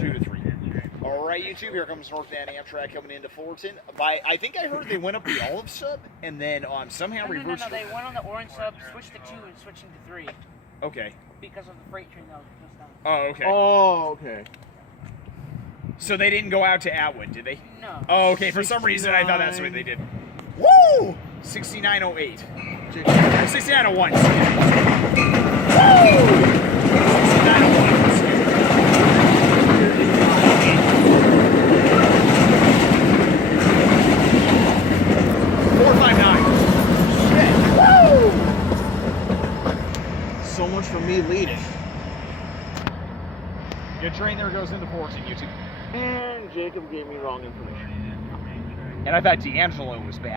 2 to 3. All right, YouTube, here comes Northbound Amtrak coming into Fullerton. I think I heard they went up the olive sub and then somehow reversed. No, they went on the orange sub, switched to 2, and switching to 3. Okay. Because of the freight train that was just done. Oh, okay. Oh, okay. So they didn't go out to Atwood, did they? No. Oh, okay. For some reason, I thought that's what they did. Woo! 6908. 6901. Woo! 6901. 459. Shit. Woo! So much for me leading. Good train there goes into Fullerton, YouTube. And Jacob gave me wrong information. And I thought D'Angelo was bad.